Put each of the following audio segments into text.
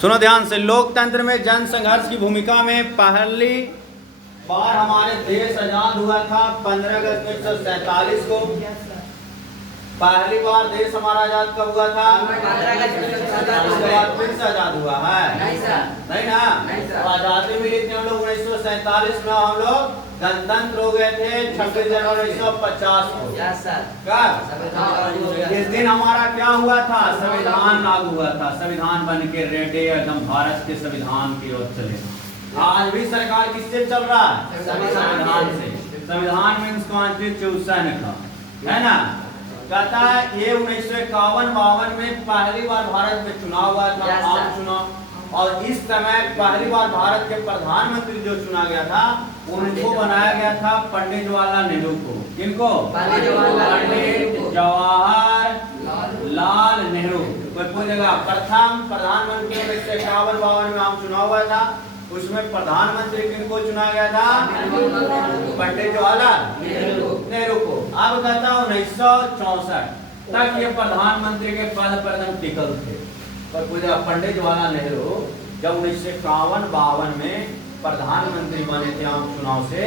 सुनो ध्यान से, लोकतंत्र में जन संघर्ष की भूमिका में पहली बार हमारे देश आजाद हुआ था 15 अगस्त 1947 को। पहली बार देश हमारा आजाद कब हुआ था? 15 अगस्त 1947। उसके बाद फिर से आजाद हुआ है? नहीं सर, नहीं ना। तो आजादी मिली थी हम लोग 1947 में, हम लोग गणतंत्र हो गए थे 26 जनवरी 1950 को। क्या इस दिन हमारा क्या हुआ था? संविधान लागू हुआ था। संविधान बन के रेडे एकदम भारत के संविधान की ओर चले। आज भी सरकार किससे चल रहा है? संविधान से। संविधान मीन्स कॉन्स्टिट्यूशन का, है ना। कहता है ये 1951-52 में पहली बार भारत में चुनाव हुआ था, आम चुनाव। और इस समय पहली बार भारत के प्रधानमंत्री जो चुना गया था उनको बनाया गया था पंडित जवाहरलाल नेहरू को। किनको? पंडित जवाहरलाल नेहरू। कोई पूछेगा प्रथम प्रधानमंत्री 1951-52 में आम चुनाव हुआ था, उसमें प्रधानमंत्री किनको चुना गया था? पंडित जवाहरलाल नेहरू को। अब कहता हूँ 1964 तक ये प्रधानमंत्री के पद पर एकदम टिकल थे। पर पूछा पंडित जवाहरलाल नेहरू जब 1951-52 में प्रधानमंत्री बने थे आम चुनाव से,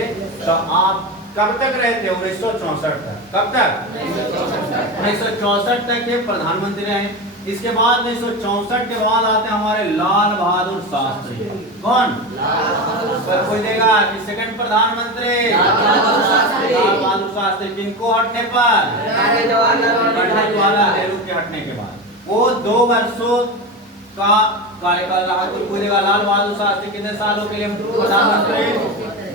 तो आप कब तक रहे थे? 1964 तक। कब तक? 1964 तक के प्रधानमंत्री रहे। इसके बाद 1964 के बाद आते हैं हमारे लाल बहादुर शास्त्री। कौन? कोई देगा कि सेकंड प्रधानमंत्री लाल बहादुर शास्त्री। किनको हटने पर? पंडित जवाहरलाल नेहरू के हटने के बाद। वो 2 वर्षों का कार्यकाल रहा। कोई पूछेगा लाल बहादुर शास्त्री कितने सालों के लिए प्रधानमंत्री?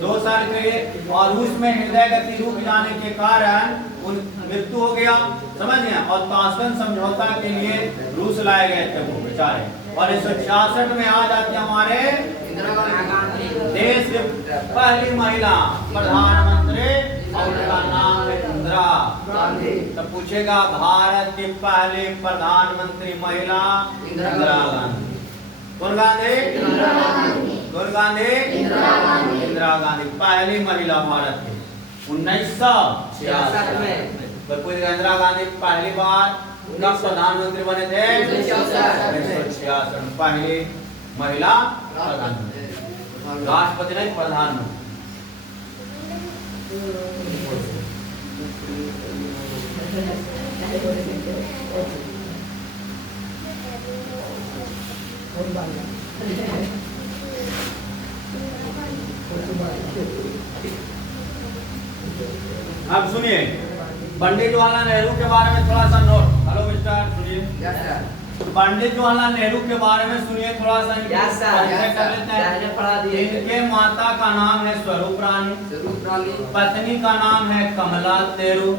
2 साल के लिए। और उसमें हृदय गति रुक जाने के कारण उन मृत्यु हो गया, समझ गए। और ताशकंद समझौता के लिए रूस लाए गए थे वो बेचारे। और 1966 में आ जाती हमारे देश की पहली महिला प्रधानमंत्री और उनका नाम है इंदिरा गांधी। तो पूछेगा भारत की पहली प्रधानमंत्री महिला इंदिरा गांधी। कौन गांधी? कौन गांधी? इंदिरा गांधी पहली महिला भारत की 1966 में। इंदिरा गांधी पहली बार कब प्रधानमंत्री बने थे? 1966 में पहली महिला प्रधानमंत्री। राष्ट्रपति नहीं, प्रधानमंत्री। अब सुनिए पंडित जवाहरलाल नेहरू के बारे में थोड़ा सा नोट। हेलो मिस्टर, सुनिए। पंडित जवाहरलाल नेहरू के बारे में सुनिए थोड़ा सा। कर लेते हैं। इनके माता का नाम है स्वरूप रानी, पत्नी का नाम है कमला नेहरू,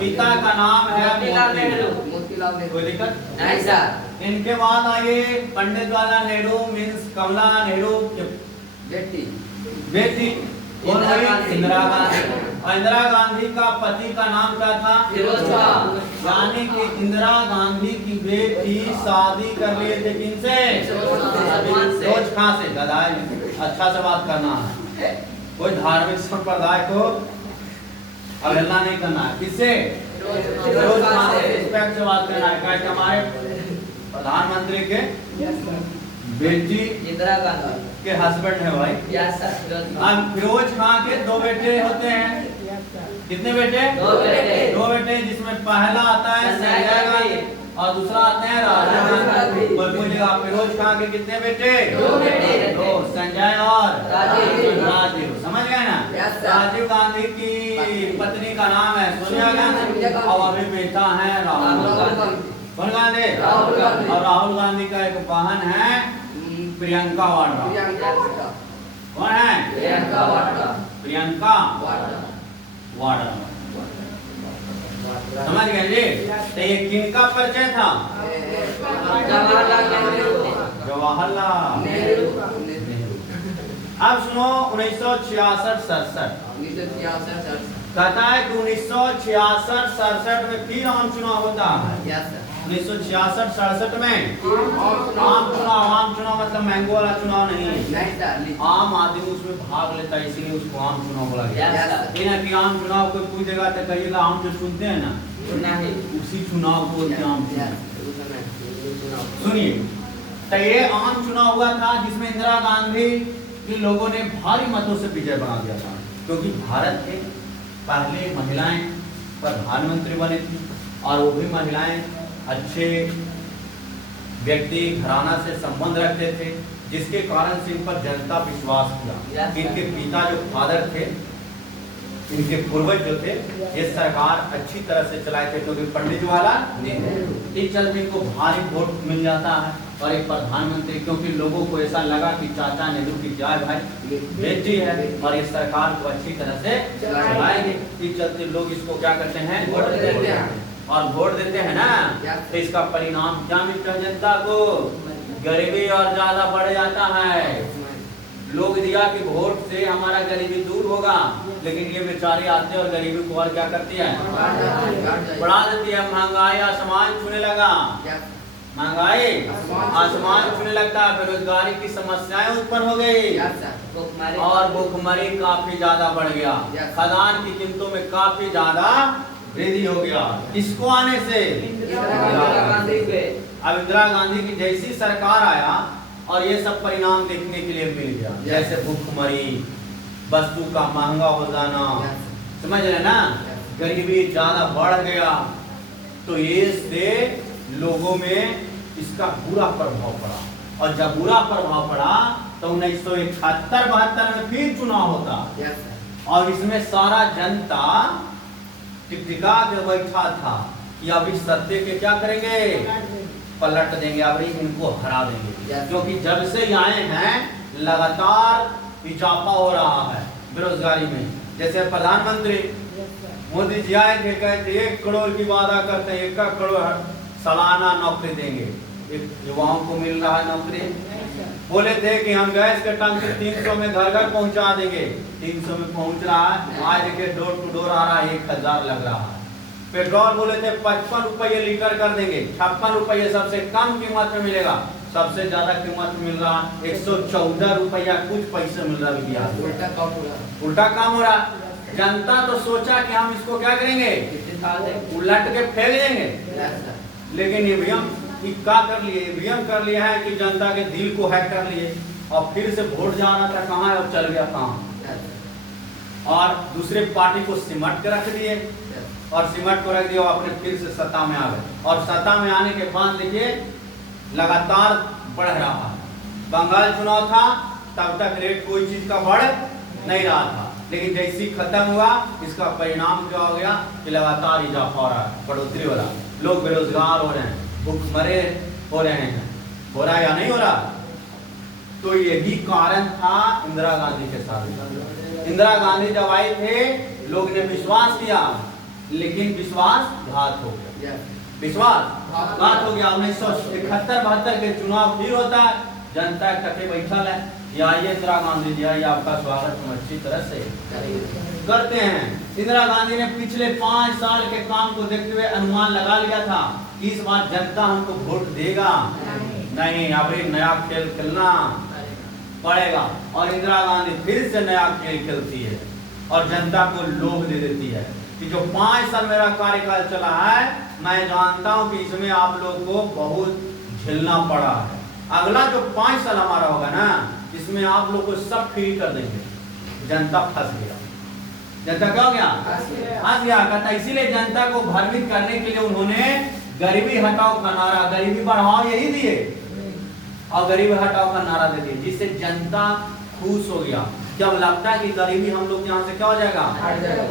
पिता का नाम है मोतीलाल नेहरू। कोई दिक्कत नहीं सर। इनके बाद आइए पंडित जवाहरलाल नेहरू मीन्स कमला नेहरू की बेटी कौन हुई? इंदिरा गांधी। और इंदिरा गांधी का पति का नाम क्या था? फिरोज खां। यानी कि इंदिरा गांधी की बेटी शादी कर लिए थे किनसे? फिरोज खां से। गदाई अच्छा से बात करना है, कोई धार्मिक संप्रदाय को अवहेलना नहीं करना है। किससे? फिरोज खां से रिस्पेक्ट से बात करना है। क्या हमारे प्रधानमंत्री के बेटी इंदिरा गांधी के हस्बैंड है भाई। अब फिरोज खां के 2 बेटे होते हैं। कितने बेटे? 2 बेटे जिसमें पहला आता है संजय गांधी और दूसरा आता है राजीव गांधी। फिरोज खां के कितने बेटे? 2 बेटे। 2, संजय और राजीव। समझ गए ना। राजीव गांधी की पत्नी का नाम है सोनिया गांधी और अभी बेटा है राहुल गांधी। कौन गांधी? और राहुल गांधी का एक बहन है प्रियंका वाड्रा। कौन है? प्रियंका वाड्रा। समझ गए जी। तो ये किनका परिचय था? जवाहरलाल नेहरू। अब सुनो 1966-67 कहता है कि 1966-67 में फिर आम चुनाव होता है। 1966-67 में आम चुनाव मतलब मैंगो वाला चुनाव नहीं है। आम आदमी उसमें भाग लेता है, इसीलिए उसको आम चुनाव बोला गया। कि आम चुनाव कोई पूछेगा तो कहिएगा आम जो सुनते हैं ना उसी चुनाव को आम चुनाव। सुनिए तो ये आम चुनाव हुआ था जिसमें इंदिरा गांधी के लोगों ने भारी मतों से विजय बना दिया था, क्योंकि भारत के पहले महिलाएं प्रधानमंत्री बनी थी और वो भी महिलाएं अच्छे व्यक्ति घराना से संबंध रखते थे, जिसके कारण से इन पर जनता विश्वास किया। इनके पिता जो फादर थे, इनके पूर्वज जो थे, ये सरकार अच्छी तरह से चलाए थे, क्योंकि पंडित जवाहरलाल नेहरू इस चलते इनको भारी वोट मिल जाता है और एक प्रधानमंत्री, क्योंकि लोगों को ऐसा लगा कि चाचा नेहरू की जय भाई बेटी है और ये सरकार को अच्छी तरह से चलाएंगे। इस चलते लोग इसको क्या करते हैं, वोट देते हैं। और वोट देते हैं ना, तो इसका परिणाम क्या मिलता है जनता को, गरीबी और ज्यादा बढ़ जाता है। लोग दिया कि वोट से हमारा गरीबी दूर होगा, लेकिन ये बेचारे आते हैं और गरीबी को और क्या करती है, बढ़ा देती है। महंगाई आसमान छूने लगा, महंगाई आसमान छूने लगता है, बेरोजगारी की समस्याएं उत्पन्न हो गई और भूखमरी काफी ज्यादा बढ़ गया। खदान की कीमतों में काफी ज्यादा वृद्धि हो गया। किसको आने से, अब इंदिरा गांधी की जैसी सरकार आया और ये सब परिणाम देखने के लिए मिल गया, जैसे भूखमरी, वस्तु का महंगा हो जाना, समझ रहे ना, गरीबी ज्यादा बढ़ गया, तो ये से लोगों में इसका बुरा प्रभाव पड़ा। और जब बुरा प्रभाव पड़ा तो 1971-72 में फिर चुनाव होता और इसमें सारा जनता टिकटिका के बैठा था कि अब इस सत्य के क्या करेंगे, पलट देंगे, अब इनको हरा देंगे। क्योंकि जब से आए हैं लगातार इजाफा हो रहा है बेरोजगारी में। जैसे प्रधानमंत्री मोदी जी आए थे, कहते 1 करोड़ की वादा करते हैं, 1 करोड़ सालाना नौकरी देंगे, युवाओं को मिल रहा है नौकरी। बोले थे कि हम गैस के टंकी 300 में घर घर पहुंचा देंगे, 300 में पहुंच रहा है, आज के डोर टू डोर आ रहा है, 1000 लग रहा है। पेट्रोल बोले थे 55 रुपये लीटर कर देंगे, 56 रुपये सबसे कम कीमत में मिलेगा, सबसे ज्यादा कीमत मिल रहा 114 रुपया कुछ पैसे मिल रहा है। उल्टा काम हो रहा। जनता तो सोचा कि हम इसको क्या करेंगे, उलट के फेंक देंगे, लेकिन ईवीएम क्या कर लिए, ईवीएम कर लिया है कि जनता के दिल को हैक कर लिए और फिर से वोट जा रहा था कहाँ और चल गया कहाँ, और दूसरे पार्टी को सिमट के रख दिए और सिमट को रख दिया, अपने फिर से सत्ता में आ गए। और सत्ता में आने के बाद देखिए लगातार बढ़ रहा है। बंगाल चुनाव था तब तक रेट कोई चीज का बढ़ नहीं रहा था, लेकिन जैसे ही खत्म हुआ इसका परिणाम क्या हो गया कि लगातार इजाफा हो रहा है, बढ़ोतरी हो रहा है, लोग बेरोजगार हो रहे हैं, भूखमरे हो रहे हैं, हो रहा है या नहीं हो रहा। तो यही कारण था इंदिरा गांधी के साथ। इंदिरा गांधी जब आए थे लोग ने विश्वास किया, लेकिन विश्वासघात हो गया, विश्वासघात हो गया। 1971-72 के चुनाव फिर होता है, जनता टके बैठल है, ये आइए इंदिरा गांधी जी आइए, आपका स्वागत हम अच्छी तरह से करते हैं। इंदिरा गांधी ने पिछले 5 साल के काम को देखते हुए अनुमान लगा लिया था कि इस बार जनता हमको वोट देगा नहीं, अब एक नया खेल खेलना पड़ेगा। और इंदिरा गांधी फिर से नया खेल खेलती है और जनता को लोभ दे देती है कि जो 5 साल मेरा कार्यकाल चला है, मैं जानता हूं कि इसमें आप लोग को बहुत झेलना पड़ा है, अगला जो 5 साल हमारा होगा ना, इसमें आप लोग को सब फ्री कर देंगे। जनता फंस गया। जनता क्या हो गया, फंस गया। कहता इसीलिए जनता को भ्रमित करने के लिए उन्होंने गरीबी हटाओ का नारा, गरीबी बढ़ाओ यही दिए और गरीबी हटाओ का नारा दे दिए, जिससे जनता खुश हो गया। जब लगता है कि गरीबी हम लोग यहाँ से क्या हो जाएगा,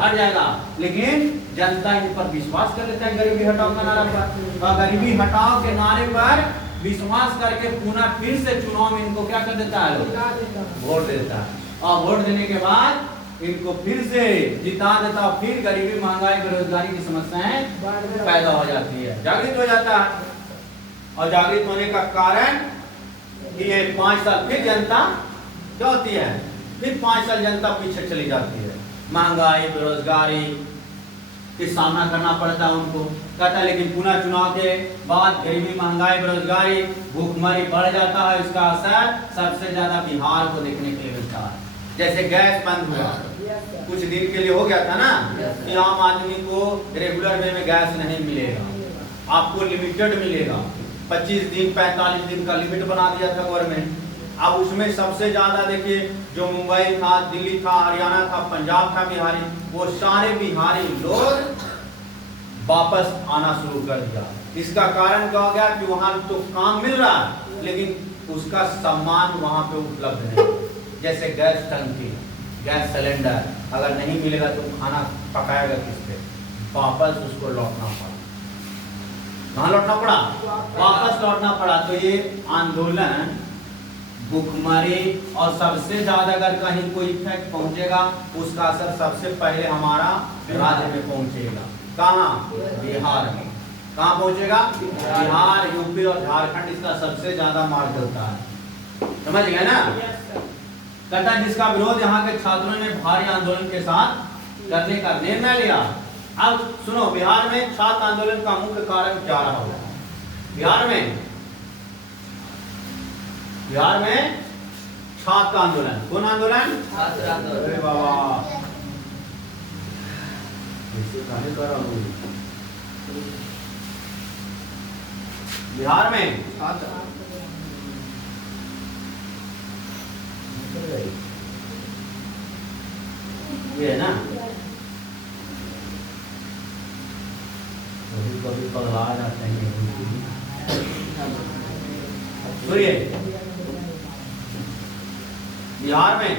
हट जाएगा, लेकिन जनता इन पर विश्वास कर लेता है गरीबी हटाओ का नारा पर। और गरीबी हटाओ के नारे पर विश्वास करके पुनः फिर से चुनाव में इनको क्या कर देता है, वोट देता है। और वोट देने के बाद इनको फिर से जिता देता है, फिर गरीबी महंगाई बेरोजगारी की समस्याएं पैदा हो जाती है, जागृत हो जाता है। और जागृत होने का कारण कि ये 5 साल फिर जनता क्या होती है, फिर 5 साल जनता पीछे चली जाती है, महंगाई बेरोजगारी के सामना करना पड़ता है उनको। कहता है लेकिन पुनः चुनाव के बाद गरीबी महंगाई बेरोजगारी भूखमरी बढ़ जाता है, इसका असर सबसे ज्यादा बिहार को देखने के लिए मिलता है। जैसे गैस बंद हुआ कुछ दिन के लिए हो गया था ना, कि आम आदमी को रेगुलर वे में गैस नहीं मिलेगा, आपको लिमिटेड मिलेगा, 25 दिन 45 दिन का लिमिट बना दिया था गवर्नमेंट। अब उसमें सबसे ज्यादा देखिए जो मुंबई था, दिल्ली था, हरियाणा था, पंजाब था, बिहारी, वो सारे बिहारी लोग वापस आना शुरू कर दिया। इसका कारण क्या हो गया कि वहां तो काम मिल रहा है लेकिन उसका सम्मान वहां पे उपलब्ध नहीं। जैसे गैस टंकी, गैस सिलेंडर अगर नहीं मिलेगा तो खाना पकाएगा किस पे? वापस उसको लौटना पड़ा। कहाँ लौटना पड़ा? वापस लौटना पड़ा। तो ये आंदोलन भुखमरी और सबसे ज्यादा अगर कहीं कोई इफेक्ट पहुंचेगा उसका असर सबसे पहले हमारा राज्य में पहुंचेगा। कहाँ? बिहार में। कहाँ पहुंचेगा? बिहार, यूपी और झारखंड इसका सबसे ज्यादा मार चलता है। समझ गए ना? कहता है जिसका विरोध यहाँ के छात्रों ने भारी आंदोलन के साथ करने का निर्णय लिया। अब सुनो, बिहार में छात्र आंदोलन का मुख्य कारण क्या रहा होगा? बिहार में छात्र आंदोलन। कौन आंदोलन? छात्र आंदोलन। अरे बाबा ऐसे काहे कर रहा हूँ? बिहार में ये है ना, कभी कभी पगला जाते हैं। सुनिए, बिहार में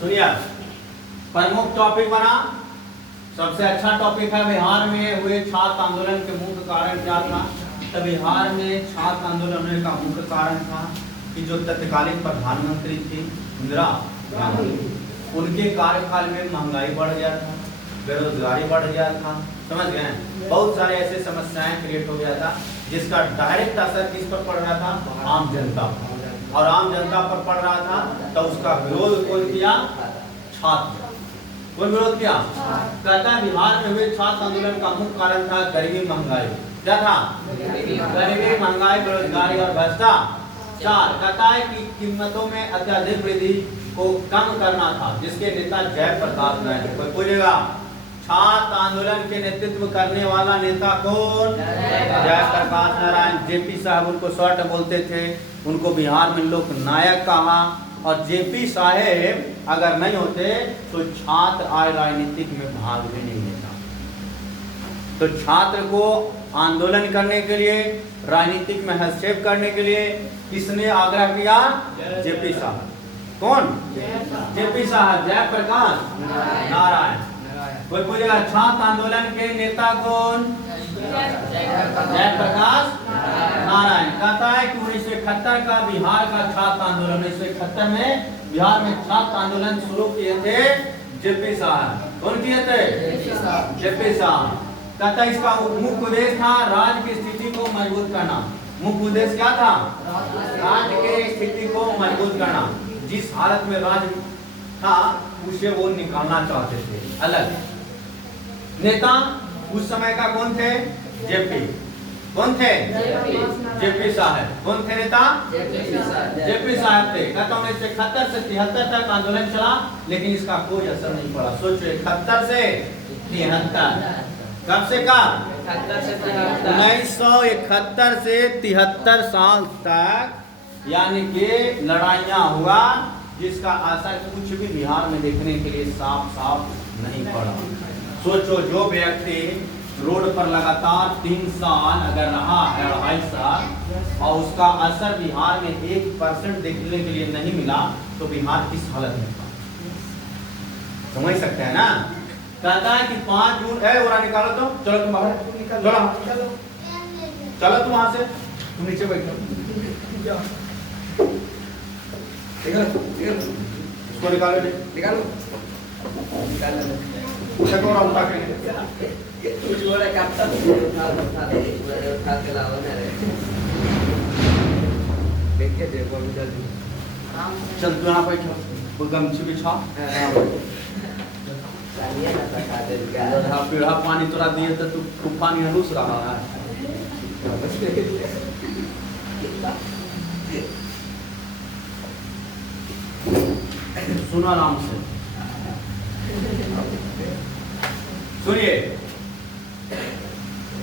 सुनिए प्रमुख टॉपिक बना, सबसे अच्छा टॉपिक है बिहार में हुए छात्र आंदोलन के मुख्य कारण क्या था? तो बिहार में छात्र आंदोलन होने का मुख्य कारण था कि जो तत्कालीन प्रधानमंत्री थी इंदिरा गांधी, उनके कार्यकाल में महंगाई बढ़ गया था, बेरोजगारी बढ़ गया था। समझ गए? बहुत सारे ऐसे समस्याएं क्रिएट हो गया था जिसका डायरेक्ट असर किस पर पड़ रहा था? आम जनता पर। और आम जनता पर पड़ रहा था तो उसका विरोध कौन किया? छात्र। कौन विरोध किया? कहता है बिहार में हुए छात्र आंदोलन का मुख्य कारण था गरीबी, महंगाई। क्या था? गरीबी, महंगाई, बेरोजगारी और भ्रष्टाचार। कहता है कि कीमतों में अत्यधिक वृद्धि को कम करना था, जिसके नेता जयप्रकाश नारायण। कोई पूछेगा छात्र आंदोलन के नेतृत्व करने वाला नेता कौन? जयप्रकाश नारायण। जेपी साहब उनको शॉर्ट बोलते थे, उनको बिहार में लोक नायक कहा। और जेपी साहेब अगर नहीं होते तो छात्र आज राजनीतिक में भाग भी नहीं लेता। तो छात्र को आंदोलन करने के लिए, राजनीतिक में हस्तक्षेप करने के लिए किसने आग्रह किया? जेपी साहब। कौन? जेपी साहब, जयप्रकाश नारायण। कोई पूछेगा छात्र आंदोलन के नेता कौन? जयप्रकाश नारायण। कहता है कि 1971 का बिहार का छात्र आंदोलन, 1971 में बिहार में छात्र आंदोलन शुरू किए थे जेपी साहब। कौन किए थे? जेपी साहब। कहता है इसका मुख्य उद्देश्य था राज्य की स्थिति को मजबूत करना। मुख्य उद्देश्य क्या था? राज्य के स्थिति को मजबूत करना। जिस हालत में राज्य था उसे वो निकालना चाहते थे अलग। नेता उस समय का कौन थे? जेपी। कौन थे? जेपी साहब। कौन थे नेता? जेपी साहब थे। कहता हूँ 1971 से 73 तक आंदोलन चला लेकिन इसका कोई असर नहीं पड़ा। सोचो 71 से 73, कब से कब? 1971 से 73 साल तक, यानी कि लड़ाइयाँ हुआ जिसका असर कुछ भी बिहार में देखने के लिए साफ साफ नहीं पड़ा। सोचो जो व्यक्ति रोड पर लगातार 3 साल अगर रहा है, 2.5 साल, और उसका असर बिहार में 1% देखने के लिए नहीं मिला तो बिहार किस हालत में था? समझ सकते हैं ना? कहता है कि 5 जून ओरा निकालो तो, चलो तुम बाहर चलो तुम वहां से, तुम नीचे बैठो, इसको निकालो, निकालो उठा के चल तू यहाँ बैठो, गमछी बिछा, पीढ़ा पानी तोरा दिए तो तू पानी हलूस रहा है। सुनो आराम से, सुनिए।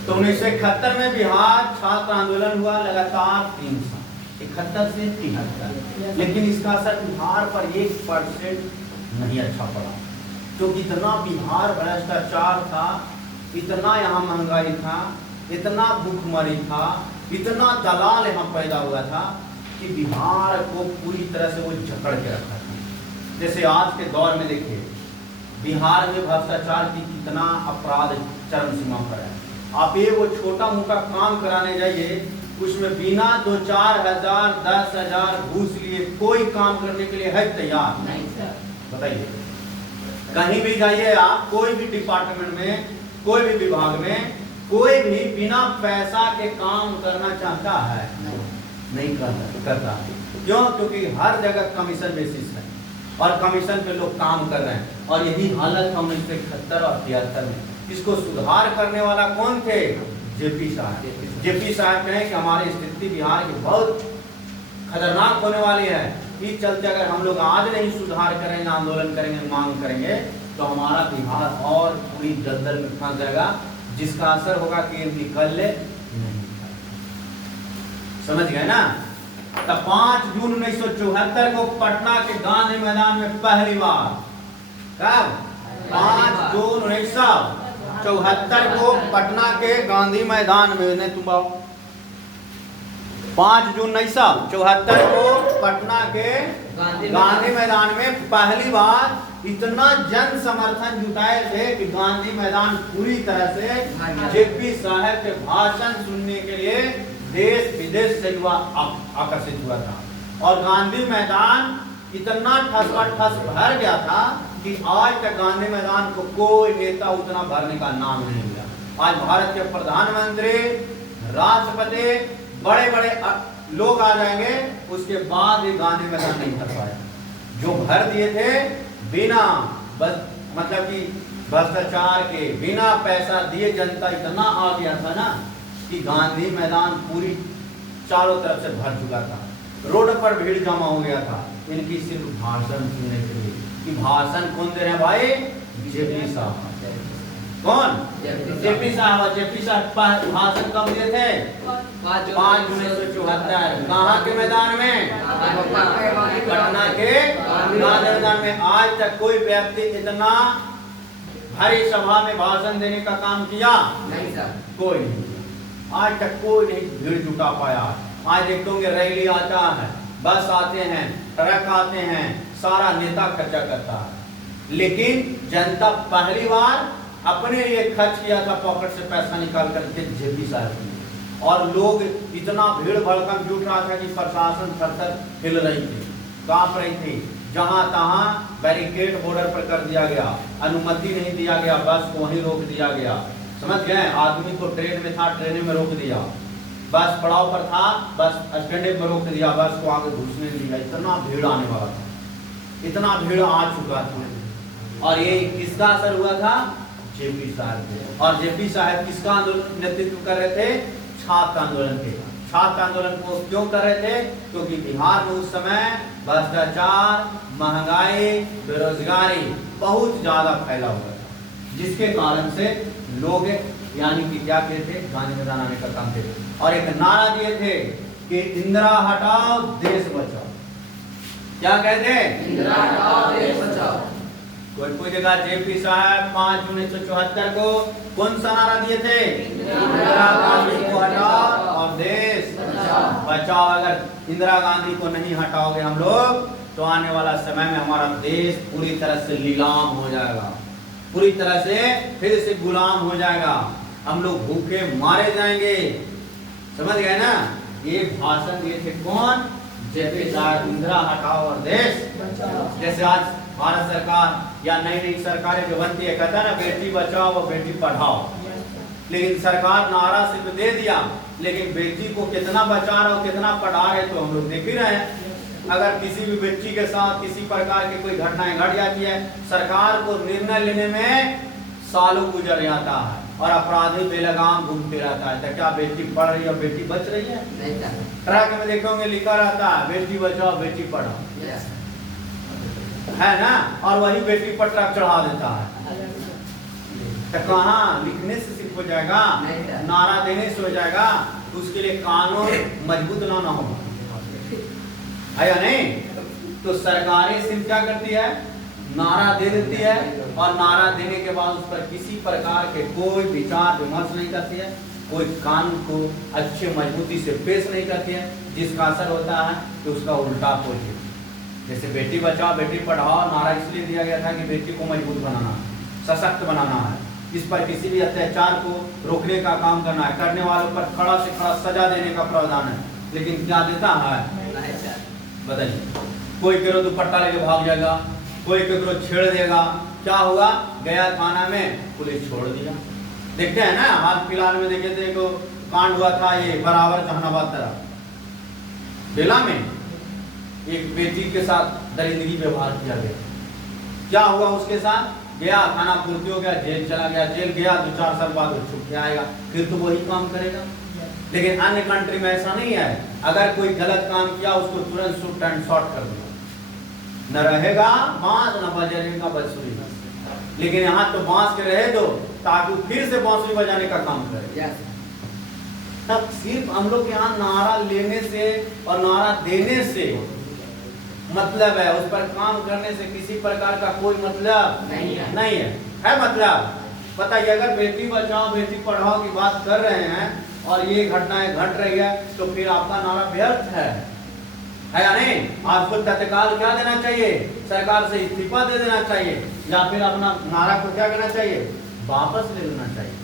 तो 1971 में बिहार छात्र आंदोलन हुआ लगातार 3 साल, 71 से 73, लेकिन इसका असर बिहार पर 1% नहीं अच्छा पड़ा, क्योंकि इतना बिहार भ्रष्टाचार था, इतना यहाँ महंगाई था, इतना भूखमरी था, इतना दलाल यहाँ पैदा हुआ था कि बिहार को पूरी तरह से वो जकड़ के रखा था। जैसे आज के दौर में देखिए बिहार में भ्रष्टाचार की कितना अपराध चरम सीमा पर है। आप ये वो छोटा मोटा काम कराने जाइए, उसमें बिना 2-4 हजार 10 हजार घूस लिए कोई काम करने के लिए है तैयार नहीं सर। बताइए, कहीं भी जाइए आप, कोई भी डिपार्टमेंट में, कोई भी विभाग में, कोई भी बिना पैसा के काम करना चाहता है? नहीं करता। क्यों? क्योंकि हर जगह कमीशन बेसिस है और कमीशन पे लोग काम कर रहे हैं, और यही हालत हम 1971 और 73 में। इसको सुधार करने वाला कौन थे? जेपी साहब। जेपी साहब कहें कि हमारी स्थिति बिहार की बहुत खतरनाक होने वाली है, इस चलते अगर हम लोग आज नहीं सुधार करेंगे, आंदोलन करेंगे, मांग करेंगे, तो हमारा बिहार और पूरी दलदल में फंस जाएगा, जिसका असर होगा कि निकल ले नहीं। समझ गए ना? तब 5 जून 1974 को पटना के गांधी मैदान में पहली बार, कब? 5 जून 1974 को पटना के गांधी मैदान में, तुम आओ, 5 जून 1974 को पटना के गांधी मैदान में पहली बार इतना जन समर्थन जुटाए थे कि गांधी मैदान पूरी तरह से जेपी साहब के भाषण सुनने के लिए देश विदेश से युवा आकर्षित हुआ था, और गांधी मैदान इतना ठस भर गया था कि आज तक गांधी मैदान को कोई नेता उतना भरने का नाम नहीं लिया। आज भारत के प्रधानमंत्री, राष्ट्रपति, बड़े बड़े लोग आ जाएंगे, उसके बाद ये गांधी मैदान नहीं भर पाया। जो भर दिए थे बिना मतलब कि भ्रष्टाचार के, बिना पैसा दिए, जनता इतना आ गया था ना कि गांधी मैदान पूरी चारों तरफ से भर चुका था, रोड पर भीड़ जमा हो गया था इनकी सिर्फ भाषण सुनने के लिए। कि भाषण कौन दे रहे हैं भाई? जेपी साहब। कौन? जेपी साहब। जेपी साहब भाषण कब दिए थे? 5 जून 1974। कहाँ के मैदान में? पटना के गांधी मैदान में। आज तक कोई व्यक्ति इतना भारी सभा में भाषण देने का काम किया? नहीं सर, कोई नहीं। आज तक कोई नहीं भीड़ जुटा पाया। आज देखते होंगे रैली आता है, बस आते हैं, ट्रक आते हैं, सारा नेता खर्चा करता है, लेकिन जनता पहली बार अपने लिए खर्च किया था, पॉकेट से पैसा निकाल करके जेपी साहब ने। और लोग इतना भीड़ भड़कम जुट रहा था कि प्रशासन थर-थर हिल रही थी, कांप रही थी। जहां तहां बैरिकेड बॉर्डर पर कर दिया गया, अनुमति नहीं दिया गया, बस को वहीं रोक दिया गया। समझ गए? आदमी को ट्रेन में था, ट्रेन में रोक दिया, बस पड़ाव पर था, बस स्टैंड में रोक दिया, बस को आगे घुसने नहीं दिया। इतना भीड़ आने वाला था, इतना भीड़ आ चुका था। और ये किसका असर हुआ था? जेपी साहब। और जेपी साहब किसका आंदोलन नेतृत्व कर रहे थे? छात्र आंदोलन के। छात्र आंदोलन को क्यों कर रहे थे? क्योंकि बिहार में उस समय भ्रष्टाचार, महंगाई, बेरोजगारी बहुत ज्यादा फैला हुआ था, जिसके कारण से लोग यानी कि क्या कहते थे, गांधी मैदान आने का काम थे। और एक नारा दिए थे कि इंदिरा हटाओ देश बचाओ। क्या कहते? इंदिरा हटाओ देश बचाओ। कोई पूछेगा जेपी साहब 5 जून 1974 को कौन सा नारा दिए थे? इंदिरा गांधी को हटाओ और देश बचाओ। अगर इंदिरा गांधी को नहीं हटाओगे हम लोग, तो आने वाला समय में हमारा देश पूरी तरह से नीलाम हो जाएगा, पूरी तरह से फिर से गुलाम हो जाएगा, हम लोग भूखे मारे जाएंगे। समझ गए ना? ये भाषण दिए थे कौन? जेपी साहब। इंदिरा हटाओ और देश बचाओ। जैसे आज भारत सरकार या नई नई सरकारें जो बनती है, कहता है ना बेटी बचाओ और बेटी पढ़ाओ, लेकिन सरकार नारा सिर्फ दे दिया, लेकिन बेटी को कितना बचा रहे हो, कितना पढ़ा रहे तो हम लोग देख ही रहे हैं। अगर किसी भी बच्ची के साथ किसी प्रकार की कोई घटनाएं घट जाती है, सरकार को निर्णय लेने में सालों गुजर जाता है और अपराधी बेलगाम घूमते रहता है। तो क्या बेटी पढ़ रही है और बेटी बच रही है? ट्रक में देखोगे लिखा रहता है बेटी बचाओ बेटी पढ़ाओ, है ना? और वही बेटी पर ट्रक चढ़ा देता है। तो कहाँ लिखने से सिर्फ हो जाएगा, नहीं सर। नारा देने से हो जाएगा। तो उसके लिए कानून मजबूत लाना होगा, है या नहीं? तो सरकारें सिर्फ क्या करती है, नारा दे देती है, और नारा देने के बाद उस पर किसी प्रकार के कोई विचार विमर्श नहीं करती है, कोई कानून को अच्छे मजबूती से पेश नहीं करती है, जिसका असर होता है कि उसका उल्टा पोजिट। जैसे बेटी बचाओ बेटी पढ़ाओ नारा इसलिए दिया गया था कि बेटी को मजबूत बनाना, सशक्त बनाना है, इस पर किसी भी अत्याचार को रोकने का काम करना है, करने वालों पर खड़ा से खड़ा सजा देने का प्रावधान है। लेकिन क्या देता है, बताइए? कोई करो दुपट्टा लेके भाग जाएगा, कोई करो छेड़ देगा, क्या होगा? गया थाना में, पुलिस छोड़ दिया। देखते हैं ना, हाल फिलहाल में देखे थे को कांड हुआ था ये बराबर जहानाबाद तरफ बेला में, एक बेटी के साथ दरिंदगी व्यवहार किया गया। क्या हुआ उसके साथ? गया थाना पूर्ति हो गया, जेल चला गया, जेल गया 2-4 साल बाद वो छूट के आएगा, फिर तो वही काम करेगा। लेकिन अन्य कंट्री में ऐसा नहीं है, अगर कोई गलत काम किया उसको तुरंत शूट एंड शॉट कर दिया, न रहेगा बांस न बजेगा बांसुरी। लेकिन यहाँ तो बांस के रहे दो ताकि फिर से बांसुरी बजाने का काम करे। तब सिर्फ हम लोग यहाँ नारा लेने से और नारा देने से मतलब है, उस पर काम करने से किसी प्रकार का कोई मतलब नहीं है मतलब बताइए, अगर बेटी बचाओ बेटी पढ़ाओ की बात कर रहे हैं और ये घटनाएं घट रही है, तो फिर आपका नारा व्यर्थ है या नहीं? आपको तत्काल क्या देना चाहिए? सरकार से इस्तीफा दे देना चाहिए, या फिर अपना नारा को क्या करना चाहिए? वापस ले लेना चाहिए।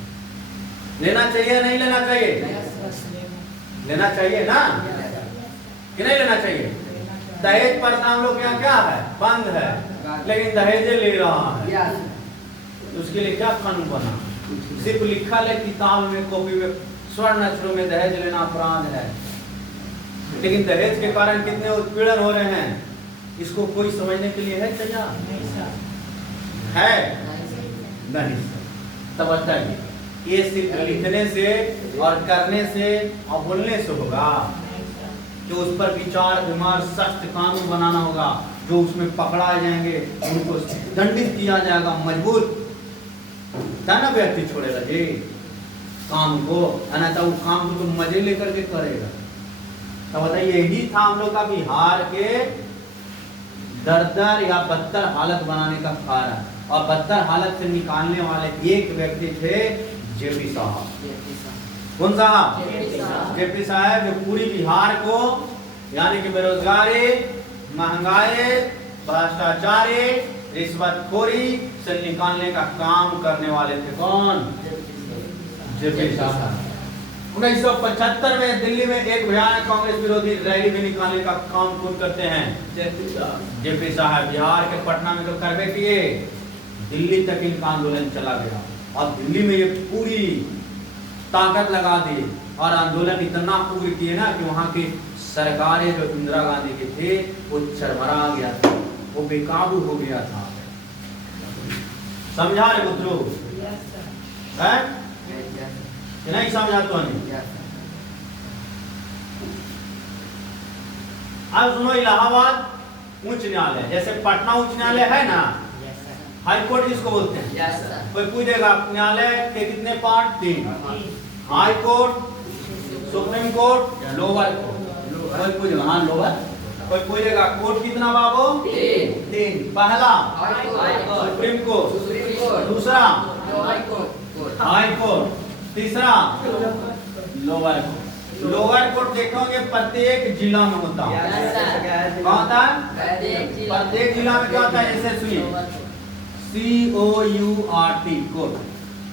लेना चाहिए नहीं लेना चाहिए? लेना चाहिए ना, कि नहीं लेना चाहिए? दहेज पर हम लोग यहाँ क्या है, बंद है, लेकिन दहेजे ले रहा है। उसके लिए क्या कानून बना? सिर्फ लिखा ले किताब में, कॉपी में, स्वर्ण अक्षरों में दहेज लेना अपराध है। लेकिन दहेज के कारण कितने उत्पीड़न हो रहे हैं, इसको कोई समझने के लिए है तैयार? है नहीं। तब बताइए, ये सिर्फ लिखने से और करने से और बोलने से होगा कि उस पर विचार विमर्श सख्त कानून बनाना होगा, जो उसमें पकड़ा जाएंगे उनको दंडित किया जाएगा, मजबूत ना व्यक्ति छोड़ेगा जी काम को, अन्यथा वो काम को तो मजे लेकर के करेगा। तो बताइए, यही था हम लोग का बिहार के दरदर या बदतर हालत बनाने का कारण, और बदतर हालत से निकालने वाले एक व्यक्ति थे जेपी साहब। कौन साहब? जेपी साहब, जो पूरी बिहार को यानी कि बेरोजगारी, महंगाई, भ्रष्टाचारी, रिश्वतखोरी से निकालने का काम करने वाले थे। कौन? जेपी साहब। 1975 में दिल्ली में एक भयानक कांग्रेस विरोधी रैली भी निकालने का काम खुद करते हैं जेपी साहब। बिहार के पटना में तो करवे किए, दिल्ली तक इनका आंदोलन चला गया, और दिल्ली में ये पूरी ताकत लगा दी, और आंदोलन इतना उग्र किए ना कि वहाँ की सरकारें जो इंदिरा गांधी के थे वो चरमरा गया था, वो बेकाबू हो गया था। समझा रहे मित्रों? है कि नहीं समझा? तो नहीं। अब सुनो, इलाहाबाद उच्च न्यायालय, जैसे पटना उच्च न्यायालय है ना, हाई कोर्ट जिसको बोलते हैं, कोई पूछेगा न्यायालय के कितने part? 3। High court, supreme court, lower court. कोई पूछेगा हाँ लोअर, कोई पूछेगा कोर्ट कितना बाबू? 3। पहला सुप्रीम कोर्ट, दूसरा हाई कोर्ट, तीसरा लोअर कोर्ट। लोअर कोर्ट देखोगे प्रत्येक जिला में होता है। कहाँ होता है? प्रत्येक जिला में क्या होता है? जैसे सुनिए, COURT, कोर्ट।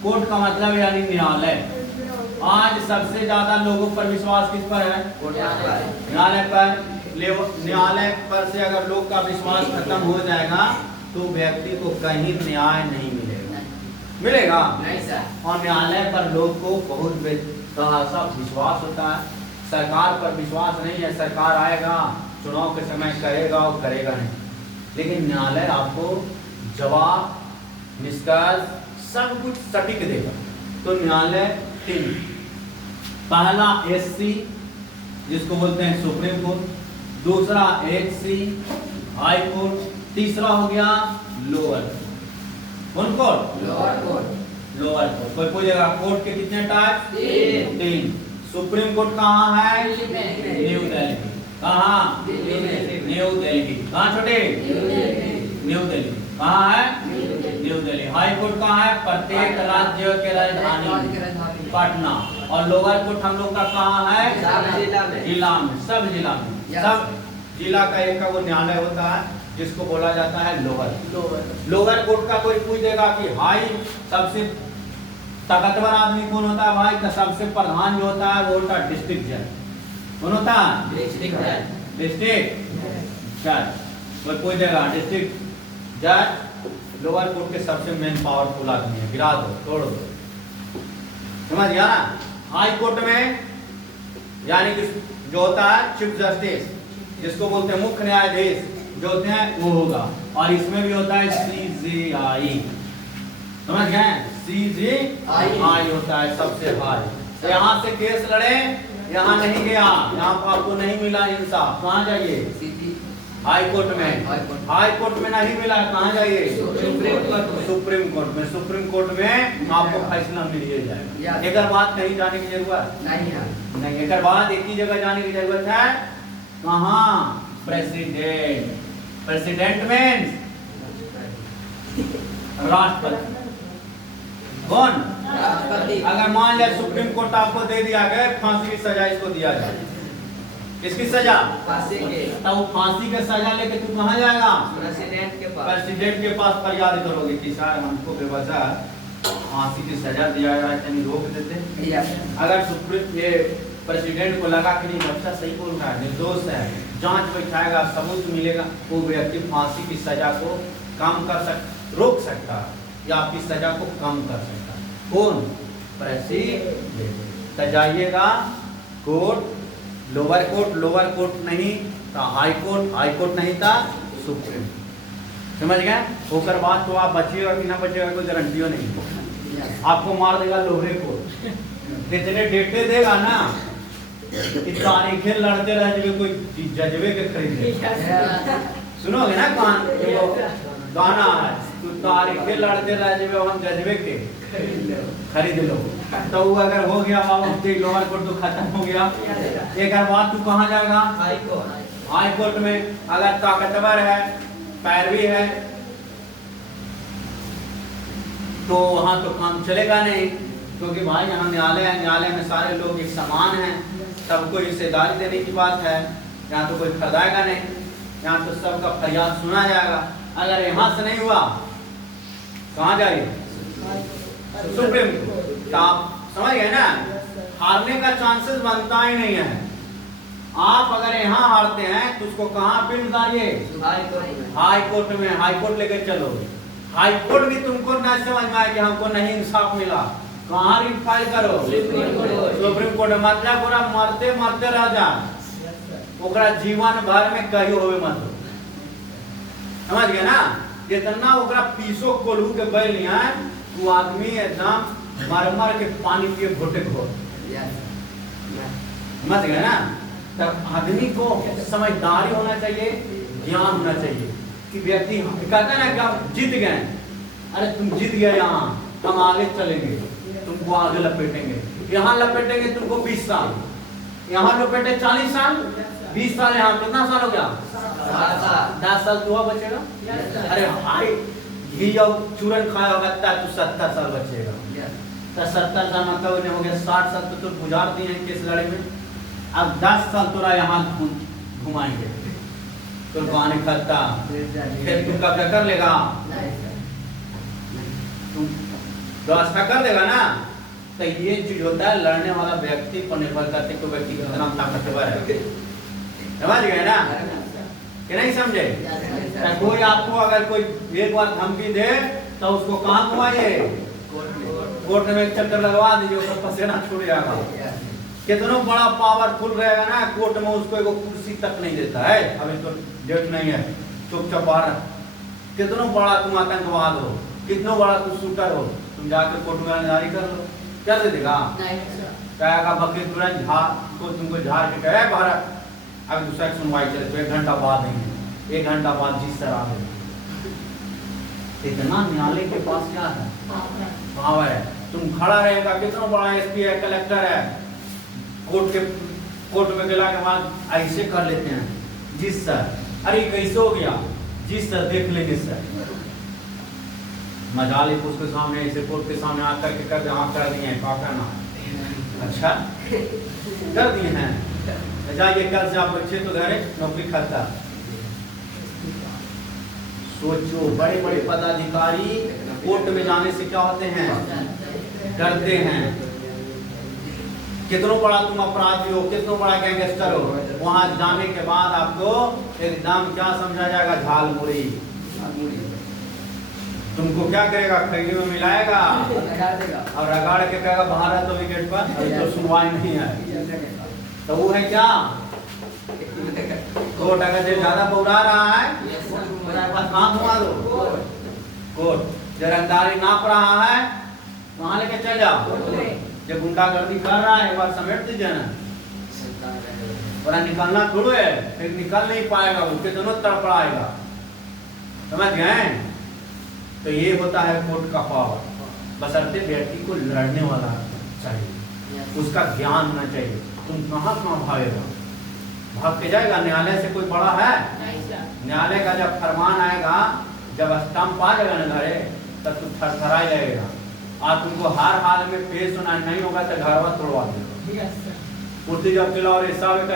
कोर्ट का मतलब यानी न्यायालय। आज सबसे ज्यादा लोगों पर विश्वास किस पर है? न्यायालय पर। न्यायालय पर से अगर लोग का विश्वास खत्म हो जाएगा तो व्यक्ति को कहीं न्याय नहीं मिलेगा नहीं सर। और न्यायालय पर लोग को बहुत विश्वास होता है, सरकार पर विश्वास नहीं है। सरकार आएगा चुनाव के समय करेगा और करेगा नहीं, लेकिन न्यायालय आपको जवाब, निष्कर्ष सब कुछ सटीक देगा। तो न्यायालय 3, पहला SC जिसको बोलते हैं सुप्रीम कोर्ट, दूसरा HC हाई कोर्ट, तीसरा हो गया लोअर कोर्ट। कौन court? Lower court. Lower court. कोई पूछेगा कोर्ट के कितने टाइप? तीन। सुप्रीम कोर्ट कहाँ है? न्यू दिल्ली। कहाँ? न्यू दिल्ली। कहाँ छोटे? न्यू दिल्ली। कहाँ है? न्यू दिल्ली। हाई कोर्ट कहाँ है? प्रत्येक राज्य के राजधानी पटना। और लोअर कोर्ट हम लोग का कहाँ है? जिला में। सब जिला में। सब जिला का एक का वो न्यायालय होता है जिसको बोला जाता है लोअर। लोअर कोर्ट का कोई पूछ देगा कि हाई सबसे ताकतवर आदमी कौन होता है भाई? तो सबसे प्रधान जो होता है वो होता है डिस्ट्रिक्ट जज। कौन होता है? डिस्ट्रिक्ट जज। कोई पूछ देगा डिस्ट्रिक्ट जज लोअर कोर्ट के सबसे मेन पावरफुल आदमी है। गिरा दो, तोड़ दो। समझ गया ना? हाई कोर्ट में यानी कि जो होता है चीफ जस्टिस, जिसको बोलते हैं मुख्य न्यायाधीश जो होते हैं वो होगा। और इसमें भी होता है CJI। समझ गए? CJI होता है सबसे हाई। तो यहाँ से केस लड़े, यहाँ नहीं गया, यहाँ पर आपको नहीं मिला इंसाफ, कहाँ जाइए? हाई कोर्ट में। हाई कोर्ट में नहीं मिला, कहाँ जाइए? सुप्रीम कोर्ट में। सुप्रीम कोर्ट में आपको फैसला मिल ही जाएगा। एक बात कहीं जाने की जरूरत नहीं। एक बात एक ही जगह जाने की जरूरत है। कहाँ? प्रेसिडेंट। प्रेसिडेंट मीन्स राष्ट्रपति। कौन? अगर मान लिया सुप्रीम कोर्ट आपको दे दिया गया फांसी की सजा इसको दिया जाए, किसकी सजा? फांसी के। तब वो फांसी की सजा लेके तू कहाँ जाएगा? प्रेसिडेंट के पास फरियाद करोगे कि सर हमको बेवजह फांसी की सजा दिया गया है, रोक देते। अगर सुप्रीम ये प्रेसिडेंट को लगा कि नहीं बच्चा सही बोल रहा है, निर्दोष है, जांच बैठाएगा, सबूत मिलेगा, वो व्यक्ति फांसी की सजा को कम कर रोक सकता है या आपकी सजा को कम कर सकता है। कौन? प्रेसिडेंट। तो जाइएगा court, lower court. Lower court नहीं था हाई कोर्ट, हाई कोर्ट नहीं था सुप्रीम। समझ गए? होकर बात तो आप बचिएगा कि ना बचिएगा कोई गारंटियों नहीं। आपको मार देगा लोअर कोर्ट, इतने डेटे देगा ना कि तारीखें लड़ते रह जाए, कोई जजबे के खरीदे। सुनोगे ना गाना है तो तारीखें लड़ते रह जाए हम जजबे के खरीद लो। तो वो अगर हो गया बाबा लोअर कोर्ट तो खत्म हो गया। एक बात तू कहाँ जाएगा? हाई कोर्ट में। अगर ताकतवर है, पैरवी है, तो वहाँ तो काम चलेगा नहीं, क्योंकि भाई यहाँ न्यायालय है, न्यायालय में सारे लोग एक समान हैं, सबको हिस्सेदारी देने की बात है। यहाँ तो कोई खरीदाएगा नहीं, यहाँ तो सबका फरियाद सुना जाएगा। अगर यहाँ से नहीं हुआ कहाँ जाइए? Supreme court. आप समझ गए ना? हारने का चांसेस बनता ही नहीं है। आप अगर यहाँ हारते हैं तो उसको कहाँ अपील डालिए? हाई कोर्ट में। हाई कोर्ट लेकर चलो। हाई कोर्ट भी तुमको न समझ में आए कि हमको नहीं इंसाफ मिला, कहाँ रिट फाइल करो? Supreme court. मतलब पूरा मरते मरते रह जा, ओकरा जीवन भर में कहीं होवे मत। समझ गए ना? जितना ओकरा पीसो कोल्हू के बैल लिया है वो आदमी एकदम मर मर के पानी पिए घोटे घोट। समझ गए ना? तब आदमी को समझदारी होना चाहिए, ज्ञान होना चाहिए कि व्यक्ति कहता ना कि हम जीत गए, अरे तुम जीत गए, यहाँ हम आगे चलेंगे, तुमको आगे लपेटेंगे, यहाँ लपेटेंगे तुमको 20 साल, यहाँ लपेटे 40 साल, 20 साल, यहाँ कितना साल हो गया? 10 साल तो बचेगा। अरे भाई घी और चूरन खाया होगा तो 70 साल बचेगा। तो 70 साल मतलब हो गया 60 साल तो गुजार दिए हैं किस लड़ाई में। अब 10 साल तोरा यहाँ घुमाएंगे तो कहानी खत्ता, फिर तुम कब्जा कर लेगा, तुम व्यवस्था कर देगा ना। तो ये चीज होता है लड़ने वाला व्यक्ति पर निर्भर करते कोई व्यक्ति कितना ताकतवर है। समझ गए ना कि नहीं? समझे? कोई आपको अगर कोई एक बार धमकी दे तो उसको कहाँ घुमाइए? कोर्ट में एक चक्कर लगवा दीजिए, उसका पसीना छूट जाएगा। कितना बड़ा पावरफुल रहेगा ना, कोर्ट में उसको एक कुर्सी तक नहीं देता है। अभी तो डेट नहीं है, चुपचाप बाहर। कितना बड़ा तुम आतंकवाद हो, कितना बड़ा तुम शूटर हो, तुम जाकर कोर्ट में जारी कर लो, क्या दे देगा? कहेगा बकरी तुरंत तुमको झाड़ के कहे बाहर। अगर दूसरा सुनवाई चले तो 1 घंटा बाद नहीं, 1 घंटा बाद जिस तरह इतना न्यायालय के पास क्या है, पावर है। तुम खड़ा रहेगा, कितना बड़ा एसपी है, कलेक्टर है, कोर्ट में गला के बाद ऐसे कर लेते हैं, जी सर, अरे कैसे हो गया, जी सर देख लेंगे सर, मजाल ही उसके सामने ऐसे कोर्ट के सामने आकर के कर दिए हैं, क्या करना, अच्छा कर दिए हैं, जाइए कल से आप बच्चे तो घर नौकरी खाता। सोचो बड़े बड़े पदाधिकारी कोर्ट में जाने से क्या होते हैं, डरते हैं। कितना बड़ा तुम अपराधी हो, कितना बड़ा गैंगस्टर हो, वहां जाने के बाद आपको एकदम क्या समझा जाएगा, झाल मुड़ी। तुमको क्या करेगा, खैली में मिलाएगा और रगाड़ के कहेगा बाहर है तो विकेट पर, तो सुनवाई नहीं है। तो वो है क्या, कोर्ट अगर ज्यादा बौरा रहा है कहाँ घुमा दो, कोर्ट जरंदारी नाप रहा है वहां लेके चल जाओ, जब गुंडागर्दी कर रहा है एक बार समेट दीजिए ना, और निकलना थोड़ो है, फिर निकल नहीं पाएगा, वो कितना तड़पड़ाएगा, समझ गए। तो ये होता है कोर्ट का पावर, बशर्ते व्यक्ति को लड़ने वाला चाहिए, उसका ज्ञान होना चाहिए। तुम कहाँ भागेगा, भाग के जाएगा, न्यायालय से कोई बड़ा है, न्यायालय का जब फरमान आएगा, जब स्टंप आ जाएगा ना घरे, तब तुम थरथरा ही लगेगा, और तुमको हर हाल में पेश होना नहीं होगा तो घरवा तोड़वा देगा। उठी जब किला और सब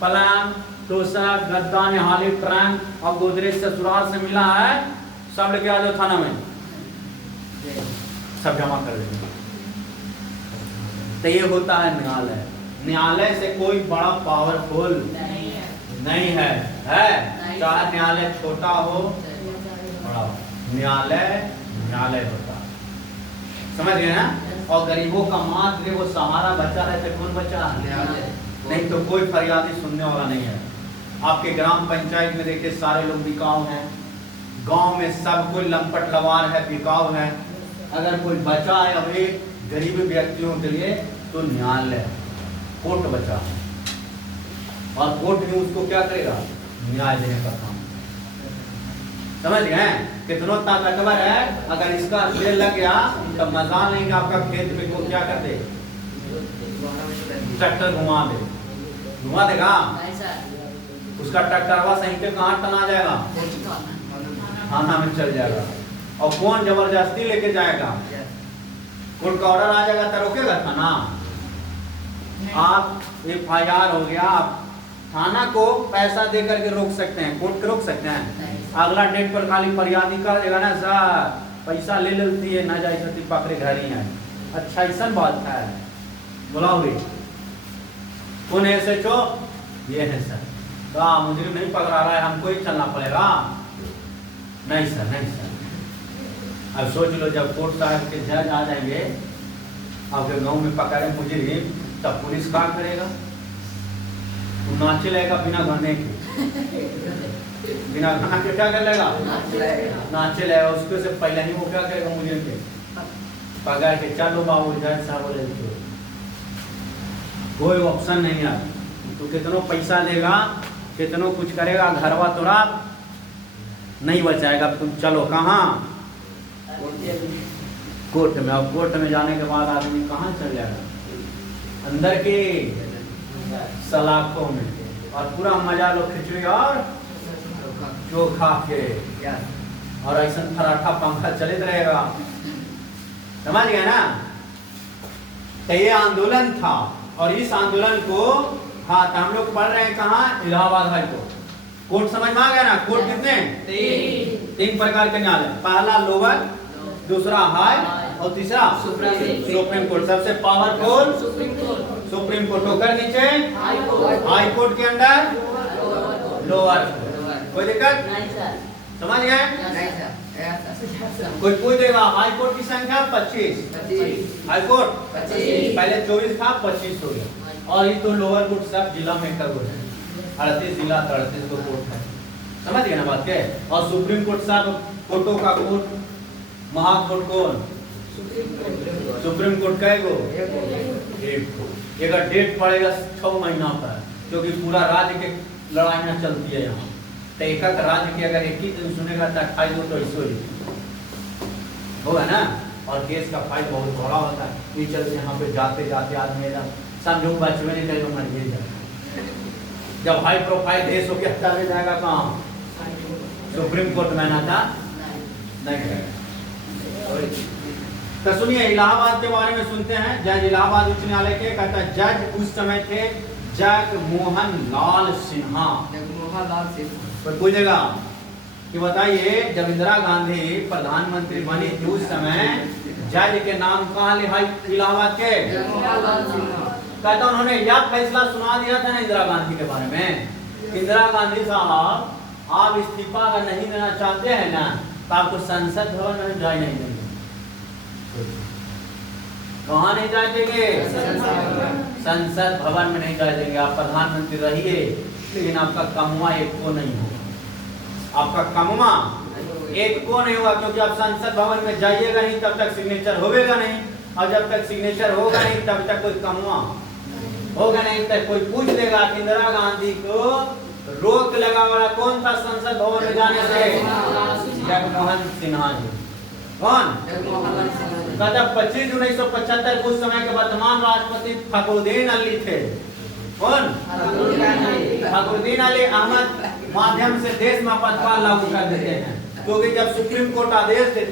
पलंग तोशक गद्दा निहाली ट्रंक और गोदरेज ससुराल से मिला है, सब लेके आ जाओ थाना में, सब जमा कर देंगे। तो ये होता है न्यायालय। न्यायालय से कोई बड़ा पावरफुल नहीं है, चाहे न्यायालय छोटा हो बड़ा हो, न्यायालय होता है, समझ गए ना। और गरीबों का मात्र वो सहारा बचा है, तो कौन बचा है, नहीं तो कोई फरियादी सुनने वाला नहीं है। आपके ग्राम पंचायत में देखिए सारे लोग बिकाऊ हैं, गांव में सब कोई लंपट लवार है, बिकाऊ है। अगर कोई बचा है अभी गरीब व्यक्तियों के लिए तो न्यायालय, कोर्ट बचा, और कोर्ट में उसको क्या करेगा, न्याय देने का काम। समझ गए कितना ताकतवर है। अगर इसका जेल लग गया तो मजाल नहीं कि आपका खेत में को क्या कर दे, ट्रैक्टर घुमा देगा, उसका ट्रैक्टर सही पे कहाँ टना जाएगा, थाना में चल जाएगा। और कौन जबरदस्ती लेके जाएगा, कोर्ट का ऑर्डर आ जाएगा तो रोकेगा थाना। आप FIR हो गया, आप थाना को पैसा दे करके रोक सकते हैं, कोर्ट को रोक सकते हैं। अगला डेट पर खाली फरियादी कर देगा ना, सर पैसा ले लेती है ना, जाए सती पकड़े घर ही है, अच्छा ऐसा बात है, बुलाओगे कौन है, SHO ये है सर, तो मुझे नहीं पकड़ा रहा है, हमको ही चलना पड़ेगा, नहीं सर नहीं सर। अब सोच लो जब कोर्ट साहब के जज आ जाएंगे आपके गांव में पकड़े मुजरिम, तब पुलिस क्या करेगा, वो नाचे लगेगा बिना गाने के, बिना गाने के क्या कर लेगा, नाचे लगेगा। उसके से पहले ही वो क्या करेगा, मुजरिम के पकड़ के चलो बाबू जज साहब बोले, कोई ऑप्शन नहीं है, तो कितनों पैसा देगा, कितनों कुछ करेगा, घरवा तोड़ा नहीं बचाएगा। तुम चलो कहाँ, कोर्ट में। अब कोर्ट में जाने के बाद आदमी कहाँ चल जाएगा, अंदर के सलाखों में, और पूरा मजा लो खिचड़ी और चोखा के, और ऐसा पराठा पंखा चलित रहेगा, समझ गए ना। तो ये आंदोलन था, और इस आंदोलन को हाँ तो हम लोग पढ़ रहे हैं कहाँ, इलाहाबाद हाई कोर्ट। कोर्ट समझ में आ गया ना, कोर्ट कितने, तीन प्रकार के न्यायालय, पहला लोअर, दूसरा हाई और तीसरा सुप्रीम कोर्ट। सबसे पावरफुल सुप्रीम कोर्ट होकर नीचे हाई कोर्ट के अंदर लोअर। कोई दिक्कत, समझ गए। कोई पूछ देगा हाई कोर्ट की संख्या 25, हाई कोर्ट 25, पहले 24 था 25 हो गया, और ये तो लोअर कोर्ट सब जिला में कर 38 जिला 38 को कोर्ट है, समझ गए ना बात के। और सुप्रीम कोर्ट सब कोर्टों का कोर्ट, महाकोर्ट कौन, सुप्रीम कोर्ट का एक डेट पड़ेगा 6 महीना पर, क्योंकि पूरा राज्य के लड़ाइयाँ चलती है यहाँ। तो एक राज्य की अगर एक ही दिन सुनेगा तो 28 तो ऐसे हो, होगा ना। और केस का फाइल बहुत बड़ा होता है, ये चलते यहाँ पे जाते जाते आदमी एकदम समझो बचवे नहीं करेगा, मर गिर जाए। जब हाई प्रोफाइल केस होकर हटा ले जाएगा कहाँ, सुप्रीम कोर्ट में ना था नहीं करेगा। तो सुनिए इलाहाबाद के बारे में सुनते हैं। जज इलाहाबाद उच्च न्यायालय के, कहता है जज उस समय थे जगमोहन लाल सिन्हा। कोई पूछेगा कि बताइए जब इंदिरा गांधी प्रधानमंत्री बनी थी उस समय जज के नाम कहाँ लिखा इलाहाबाद के? कहता उन्होंने यह फैसला सुना दिया था ना इंदिरा गांधी के बारे में, इंदिरा गांधी साहब आप इस्तीफा अगर नहीं देना चाहते हैं ना तो आपको संसद भवन में जाए नहीं देंगे। कहाँ नहीं जाए देंगे? संसद भवन में नहीं जाए देंगे। आप प्रधानमंत्री रहिए लेकिन आपका कमुआ एक को नहीं होगा, आपका कमुआ एक को नहीं होगा, क्योंकि आप संसद भवन में जाइएगा नहीं तब तक सिग्नेचर होगा नहीं, और जब तक सिग्नेचर होगा नहीं तब तक कोई कमुआ होगा नहीं। तक कोई पूछ लेगा कि इंदिरा गांधी को रोक लगा वाला कौन था संसद भवन में जाने से? जगमोहन सिन्हा जी। कौन? कहता 25 जून 1975 उस समय के वर्तमान राष्ट्रपति फखरुद्दीन अली थे। कौन? फखरुद्दीन अली अहमद माध्यम से देश में आपातकाल लागू कर देते हैं, क्योंकि जब सुप्रीम कोर्ट आदेश दे,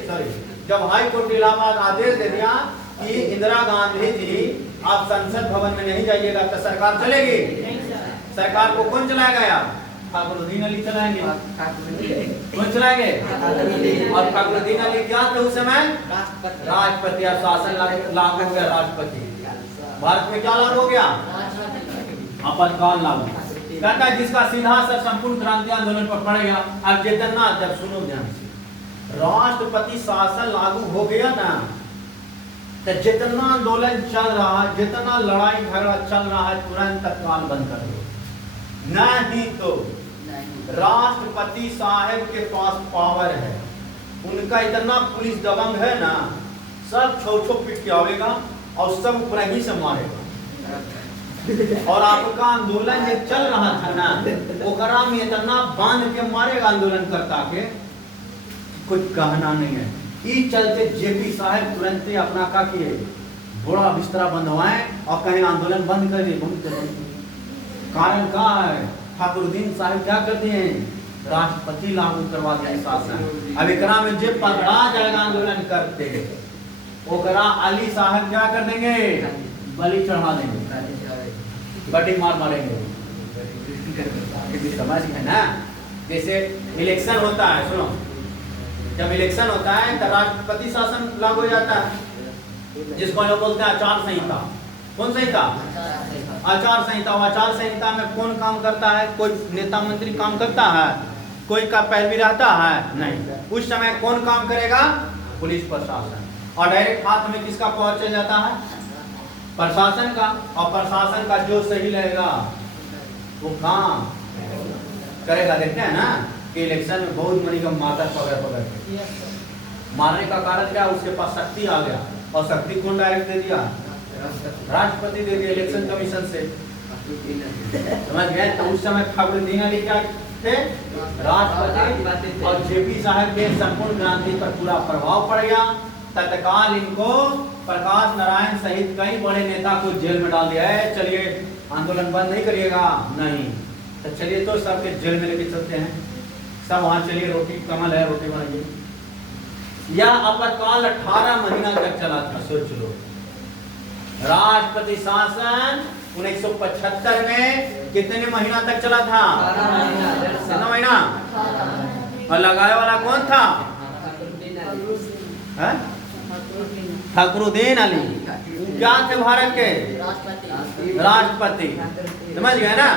जब हाई कोर्ट इलाहाबाद आदेश दे दिया कि इंदिरा गांधी जी आप संसद भवन में नहीं जाइएगा तो सरकार चलेगी। सरकार को कौन चलाएगा यार? फखरुद्दीन अली चलाएंगे। कौन चलाएंगे? और फखरुद्दीन अली क्या थे उस समय? राष्ट्रपति। और शासन लागू हो गया राष्ट्रपति। भारत में क्या लागू हो गया? आपातकाल लागू। कहता है जिसका सीधा असर संपूर्ण क्रांति आंदोलन पर पड़ गया। अब जितना, जब सुनो ध्यान से, राष्ट्रपति शासन लागू हो गया ना तो जितना आंदोलन चल रहा है, जितना लड़ाई झगड़ा चल रहा है, तुरंत तत्काल बंद कर दो। नहीं तो राष्ट्रपति साहब के पास पावर है, उनका इतना पुलिस दबंग है ना, सब छो पीट के आवेगा और सब ऊपर ही से मारेगा। और आपका आंदोलन जो चल रहा था ना, ओकरा में इतना बांध के मारेगा आंदोलन करता के कुछ कहना नहीं है। इस चलते जेपी साहब तुरंत ही अपना का किए, घोड़ा बिस्तरा बंधवाए और कहीं आंदोलन बंद कर दिए। कारण क्या है? फखरुद्दीन साहब क्या करते हैं? राष्ट्रपति लागू करवा दिया शासन। अब एकरा में जे पकड़ा जाएगा आंदोलन करते, ओकरा अली साहब क्या कर देंगे? बलि चढ़ा देंगे, बड़ी मार मारेंगे। समझ गए ना? जैसे इलेक्शन होता है, सुनो, जब इलेक्शन होता है तो राष्ट्रपति शासन लागू हो जाता है, जिसको लोग बोलते हैं आचार संहिता। कौन संहिता? आचार संहिता। आचार संहिता में कौन काम करता है? कोई नेता मंत्री काम करता है? कोई का पैरवी रहता है? नहीं। उस समय कौन काम करेगा? पुलिस प्रशासन। और डायरेक्ट हाथ में किसका पावर चल जाता है? प्रशासन का। और प्रशासन का जो सही रहेगा वो काम करेगा। देखते हैं ना कि इलेक्शन में बहुत मनी का माता पकड़ के मारने का कारण क्या? उसके पास शक्ति आ गया, और शक्ति कौन डायरेक्ट दे दिया? राष्ट्रपति दे दिया इलेक्शन कमीशन से। समझ गए? तो उस समय फखरुद्दीन अली क्या थे? राष्ट्रपति। और जेपी साहब के संपूर्ण क्रांति पर पूरा प्रभाव पड़ गया। तत्काल इनको प्रकाश नारायण सहित कई बड़े नेता को जेल में डाल दिया है। चलिए आंदोलन बंद नहीं करिएगा, नहीं तो चलिए तो सबके जेल में लेके चलते हैं, सब वहां चलिए, रोटी कमल है, रोटी बनाइए। यह आपातकाल 18 महीना तक चला था। सोच लो, राष्ट्रपति शासन 1975 में कितने महीना तक चला था? 12 महीना। और लगाए वाला कौन था? फखरुद्दीन अली। क्या थे भारत के? राष्ट्रपति। समझ गए ना?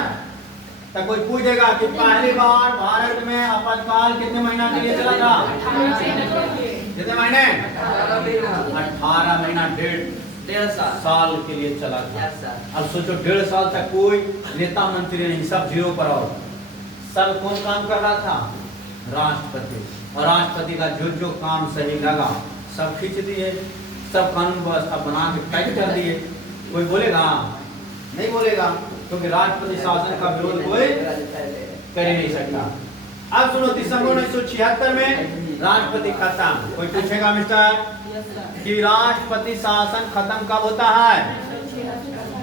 तो कोई पूछेगा कि पहली बार भारत में आपातकाल कितने महीना के लिए चला था? कितने महीने? 18 महीना, डेढ़ साल के लिए चला था। अब सोचो 1.5 साल तक कोई नेता मंत्री नहीं, सब जीरो पर। और सब कौन काम कर रहा था? राष्ट्रपति। और राष्ट्रपति का जो काम सही लगा सब खींच दिए, सब कानून व्यवस्था बना के टाइट कर दिए। कोई बोलेगा? नहीं बोलेगा, क्योंकि राष्ट्रपति शासन का विरोध कोई कर ही नहीं सकता। अब सुनो दिसंबर 1976 में राष्ट्रपति खत्म। कोई पूछेगा मिस्टर कि राष्ट्रपति शासन खत्म कब होता है?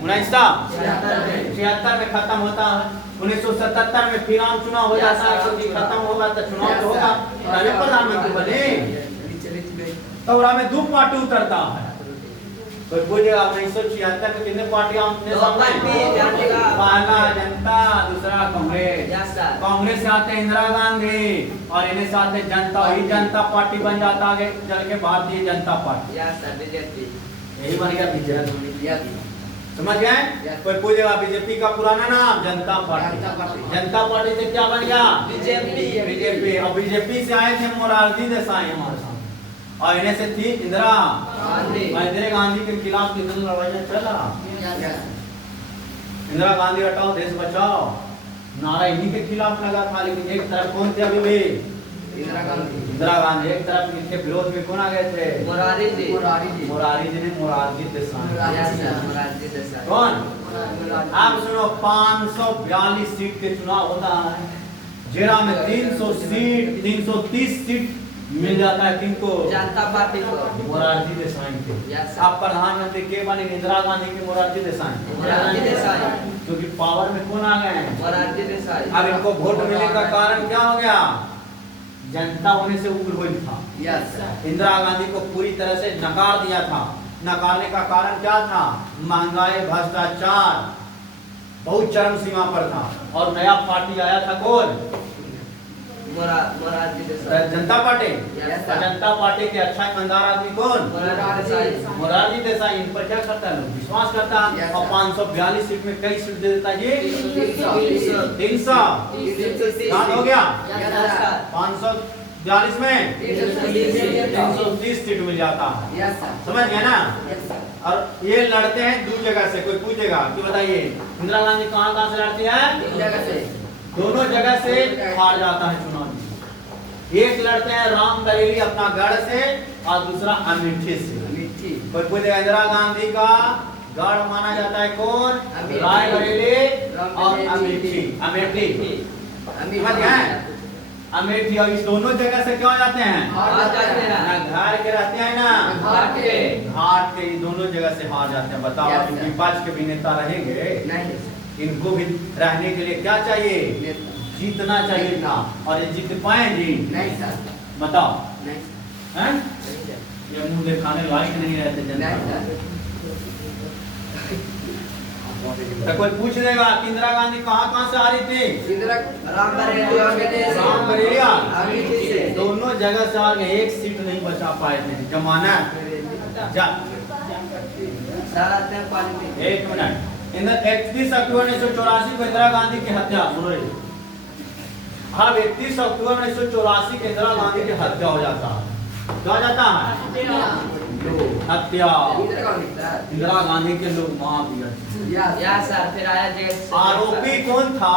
1976 में खत्म होता है। 1977 में फिर आम चुनाव हो जाता है, क्योंकि खत्म होगा तो चुनाव तो होगा, तभी प्रधानमंत्री बने। तो में दो पार्टी उतरता है। कोई पूछेगा 1976 में कितने पार्टियां अपने सामने? पहला जनता, दूसरा कांग्रेस। कांग्रेस से आते इंदिरा गांधी और इन्हें से आते जनता, ही जनता पार्टी बन जाता है चल के भारतीय जनता पार्टी। यही बन गया बीजेपी। समझ गए? कोई पूछेगा बीजेपी का पुराना नाम? जनता पार्टी। जनता पार्टी से क्या बन गया? बीजेपी। और बीजेपी से आए थे मोरारजी देसाई हमारे सामने, और इन्हें से थी इंदिरा गांधी के खिलाफ कितनी लड़ाइयां चला। इंदिरा गांधी हटाओ देश बचाओ नारा इन्हीं के खिलाफ लगा था, लेकिन एक तरफ कौन थे अभी भी? इंदिरा गांधी। एक तरफ इनके विरोध में कौन आ गए थे? मोरारजी जी ने मोरारजी देसाई। कौन? अब सुनो, 542 सीट के चुनाव होता है, जेरा में 330 सीट मिल जाता है किनको? जनता पार्टी को, मोरारजी देसाई के। अब प्रधानमंत्री के बने? इंदिरा गांधी के मोरारजी देसाई, क्योंकि पावर में कौन आ गए? मोरारजी देसाई। अब इनको वोट मिलने का कारण क्या हो गया? जनता होने से उग्र हुई था। इंदिरा गांधी को पूरी तरह से नकार दिया था। नकारने का कारण क्या था? महंगाई, भ्रष्टाचार बहुत चरम सीमा पर था। और नया पार्टी आया था कौन? जनता पार्टी। जनता पार्टी के अच्छा ईमानदार आदमी कौन? मोरारजी देसाई। इन पर क्या करता है? विश्वास करता है। और 542 सीट में कई सीट दे देता है जी? 300 हो गया। 542 में 330 सीट मिल जाता है। समझ गए ना? और ये लड़ते हैं दो जगह से। कोई पूछेगा कि बताइए इंदिरा गांधी कहाँ से लड़ती है? दोनों जगह से हार जाता है चुनाव। एक लड़ते हैं रामबरेली अपना गढ़ से, और दूसरा अमेठी से। कोई पूछेगा इंदिरा गांधी का गढ़ माना जाता है कौन? रायबरेली और अमेठी। समझ गए? अमेठी। और इस दोनों जगह से क्यों जाते हैं? ना घर के रहते हैं ना घाट के। दोनों जगह से हार जाते हैं। बताओ विपक्ष के भी नेता रहेंगे? इनको भी रहने के लिए क्या चाहिए? जीतना चाहिए था। और ये जीत पाए जी? नहीं सर। बताओ हैं? ये मुंह दिखाने लायक नहीं रहते जनता। तो कोई पूछ देगा कि इंदिरा गांधी कहाँ से आ रही थी? रामबरेली से। दोनों जगह से आ गए, एक सीट नहीं बचा पाए थे। जमाना एक मिनट। 31 अक्टूबर 1984 को इंदिरा गांधी की हत्या। हाँ, 31 अक्टूबर 1984 को इंदिरा गांधी की हत्या हो जाता है। क्या हो जाता है? हत्या। इंदिरा गांधी के लोग मार दिया। फिर आया आरोपी कौन था?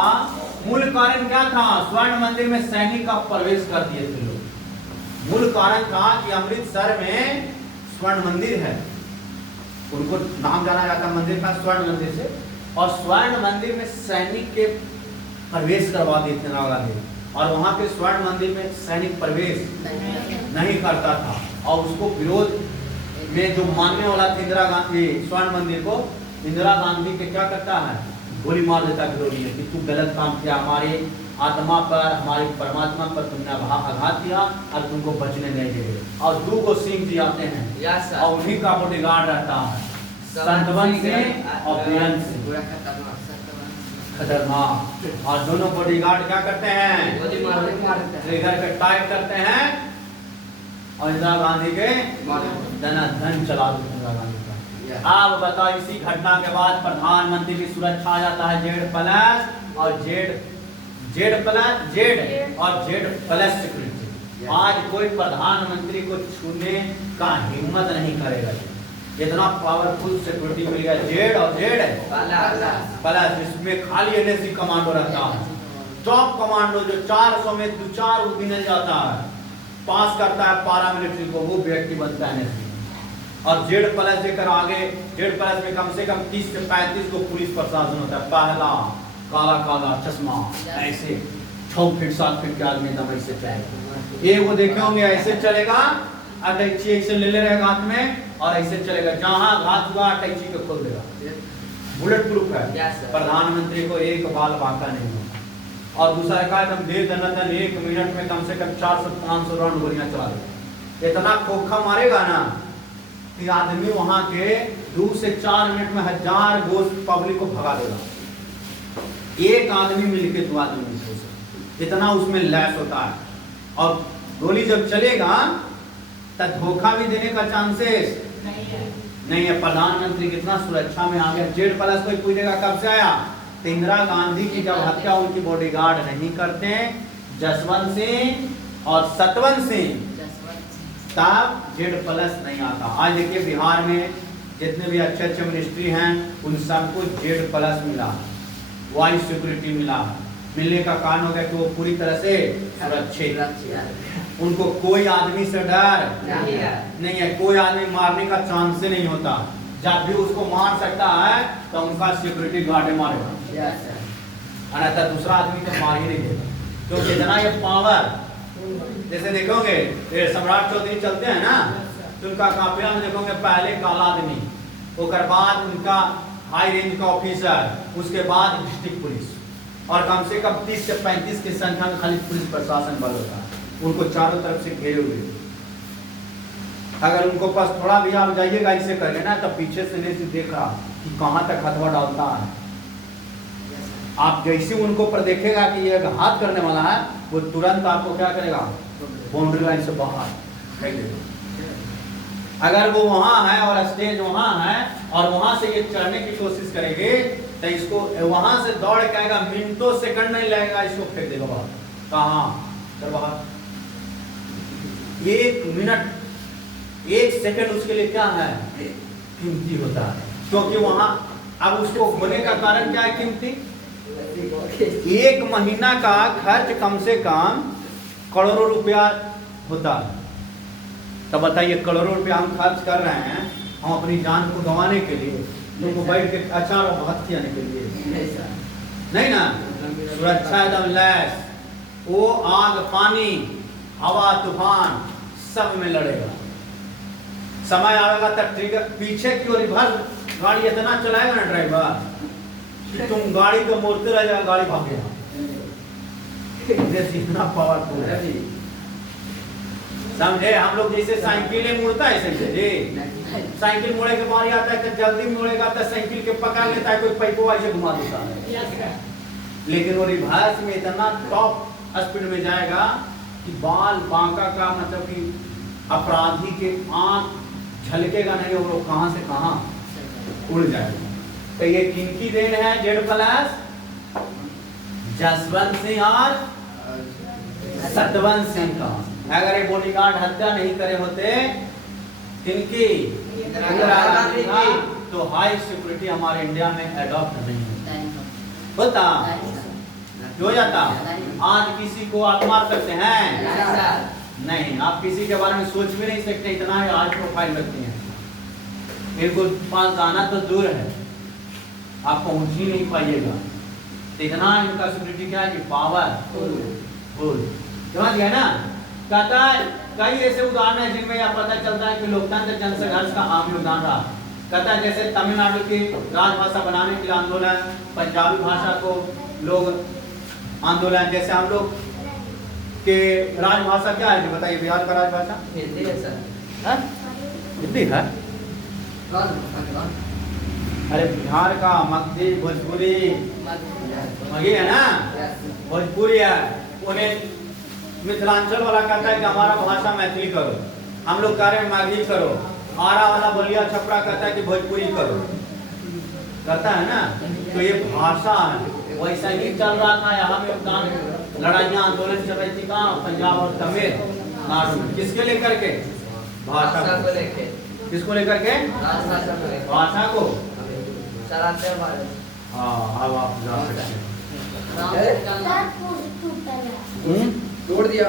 मूल कारण क्या था? स्वर्ण मंदिर में सैनिक का प्रवेश कर दिए थे लोग। मूल कारण था कि अमृतसर में स्वर्ण मंदिर है, उनको नाम जाना जाता मंदिर का स्वर्ण मंदिर से, और स्वर्ण मंदिर में सैनिक के प्रवेश करवा दिए थे इंदिरा गांधी। और वहां पे स्वर्ण मंदिर में सैनिक प्रवेश नहीं करता था, और उसको विरोध में जो मानने वाला था इंदिरा गांधी स्वर्ण मंदिर को, इंदिरा गांधी के क्या करता है? गोली मार देता विरोधी ने कि तू गलत काम किया, हमारे आत्मा पर, हमारे परमात्मा पर तुमने आघात किया, और तुमको बचने नहीं देंगे। और 2 सिंह जी आते हैं, और उन्हीं का बॉडीगार्ड रहता है, संतवन सिंह और प्रियंक सिंह। खतरनाक। और दोनों बॉडीगार्ड क्या करते हैं? ट्रिगर पे टाइट करते हैं, और इंदिरा गांधी के धन चला देते इंदिरा गांधी का। अब बताओ, इसी घटना के बाद प्रधानमंत्री की सुरक्षा आ जाता है Z+ और Z+ सिक्योरिटी। आज कोई प्रधानमंत्री को छूने का हिम्मत नहीं करेगा। इतना पावरफुल सिक्योरिटी मिल गया Z और Z+, इसमें खाली NSC कमांडो रहता है, टॉप कमांडो जो 400 में 2-4 गिनल जाता है, पास करता है पारा मिलिट्री को, वो व्यक्ति बनता है NSC। और Z+ लेकर आगे, Z+ में कम से कम 30 से 35 को पुलिस प्रशासन होता है। पहला काला चश्मा, ऐसे 6 फीट 7 फीट के आदमी एकदम ऐसे चलेगा। ये वो देखे होंगे ऐसे चलेगा, अटैची ऐसे ले रहेगा हाथ में और ऐसे चलेगा, जहाँ घात हुआ अटैची को खोल देगा। बुलेट प्रूफ है। प्रधानमंत्री को एक बाल बांका नहीं होगा। और दूसरा कहा एकदम देर दनादन 1 मिनट में कम से कम 400-500 राउंड गोलियां चला देगा। इतना खोखा मारेगा ना कि आदमी वहां के 2 से 4 मिनट में 1000 गोश्त पब्लिक को भगा देगा। एक आदमी मिलके 2 आदमी नहीं हो सकता, इतना उसमें लैस होता है। और गोली जब चलेगा तब धोखा भी देने का चांसेस नहीं है। प्रधानमंत्री कितना सुरक्षा में आ गया। Z+ कोई पूछेगा कब से आया, तो इंदिरा गांधी की जब हत्या उनकी बॉडीगार्ड नहीं करते जसवंत सिंह और सतवंत सिंह, तब Z+ नहीं आता। आज देखिए बिहार में जितने भी अच्छे अच्छे मिनिस्ट्री हैं उन सबको Z+ मिला, वाइस सिक्योरिटी मिला। मिलने का कारण हो गया कि वो पूरी तरह से सुरक्षित, उनको कोई आदमी से डर नहीं है, कोई आदमी मारने का चांस नहीं होता। जब भी उसको मार सकता है तो उनका सिक्योरिटी गार्ड मारेगा, अन्यथा दूसरा आदमी तो मार ही नहीं देगा। क्योंकि इतना ये पावर, जैसे देखोगे ये सम्राट चौधरी चलते हैं ना, तो उनका काफिला में देखोगे पहले काला आदमी, उसके बाद उनका हाई रेंज का ऑफिसर, उसके बाद डिस्ट्रिक्ट पुलिस, और कम से कम 30 से 35 की संख्या में खाली पुलिस प्रशासन बल होता है। उनको चारों तरफ से घेरे हुए। अगर उनको पास थोड़ा भी आप जाइएगा ऐसे करके ना, तब पीछे से नहीं देख रहा कि कहाँ तक हथवा डालता है। आप जैसे उनको पर देखेगा कि ये हाथ करने वाला है, वो तुरंत आपको क्या करेगा, बाउंड्री लाइन से बाहर फेंक देगा। अगर वो वहां है और स्टेज वहां है और वहां से ये चढ़ने की कोशिश करेंगे तो इसको वहां से दौड़ के आएगा, मिनटों सेकंड नहीं लगेगा, इसको फेंक देगा बाहर। कहाँ चल बाहर। 1 मिनट 1 सेकंड उसके लिए क्या है, कीमती होता है। क्योंकि वहां अब उसको होने का कारण क्या है, कीमती। 1 महीना का खर्च कम से कम करोड़ों रुपया होता है। तब बताइए करोड़ों रुपया हम खर्च कर रहे हैं हम अपनी जान को गंवाने के लिए, तुमको बैठ के अचार और भात खिलाने के लिए नहीं ना। सुरक्षा एकदम लैस, वो आग पानी हवा तूफान सब में लड़ेगा। समय आएगा तब ट्रिगर पीछे की ओर रिवर्स गाड़ी इतना चलाएगा ना ड्राइवर कि तुम गाड़ी को मोड़ते रह जाएगा, गाड़ी भागेगा। इतना पावरफुल है, समझे। हम लोग जैसे साइकिल मुड़ता है ऐसे जी, साइकिल मुड़े के बारी आता है तो जल्दी मुड़ेगा तो साइकिल के पकड़ लेता है, कोई पैको ऐसे घुमा देता है। लेकिन वो रिवर्स में इतना टॉप स्पीड में जाएगा कि बाल बांका का मतलब कि अपराधी के आंख झलकेगा नहीं और वो कहां से कहां उड़ जाएगा। तो ये किनकी देन है, Z+, जसवंत सिंह और सतवंत सिंह का। अगर ये बॉडीगार्ड हत्या नहीं करे होते किनकी, इंदिरा गांधी का, तो हाई सिक्योरिटी हमारे इंडिया में अडॉप्ट नहीं होता, हो जाता। आज किसी को आप मार सकते हैं नहीं, आप किसी के बारे में सोच भी नहीं सकते, इतना हाई प्रोफाइल रखते हैं। इनको पास जाना तो दूर है, आप पहुंच ही नहीं पाइएगा। इतना इनका सिक्योरिटी क्या है, पावर फुल समझ गए ना। कहता है कई ऐसे उदाहरण है जिनमें यह पता चलता है कि लोकतंत्र जनसंघर्ष का आम योगदान रहा। कहता है जैसे तमिलनाडु की राजभाषा बनाने के लिए आंदोलन, पंजाबी भाषा को लोग आंदोलन, जैसे हम लोग के राजभाषा क्या है, बताइए बिहार का राजभाषा हिंदी है सर, हिंदी है। अरे बिहार का मगधी भोजपुरी मगी है ना, भोजपुरी है। उन्हें मिथिलांचल वाला कहता है कि हमारा भाषा मैथिली करो, हम लोग कह रहे हैं मगही करो। आरा वाला बलिया छपरा कहता है कि भोजपुरी करो, कहता है ना। तो ये भाषा है, वैसा ही चल रहा था यहाँ में। लड़ाइयाँ आंदोलन चल रही थी कहाँ, पंजाब और तमिलनाडु में। किसके लेकर के, भाषा को लेकर। किसको लेकर के, भाषा को। हाँ अब आप जा सकते हैं। तोड़ दिया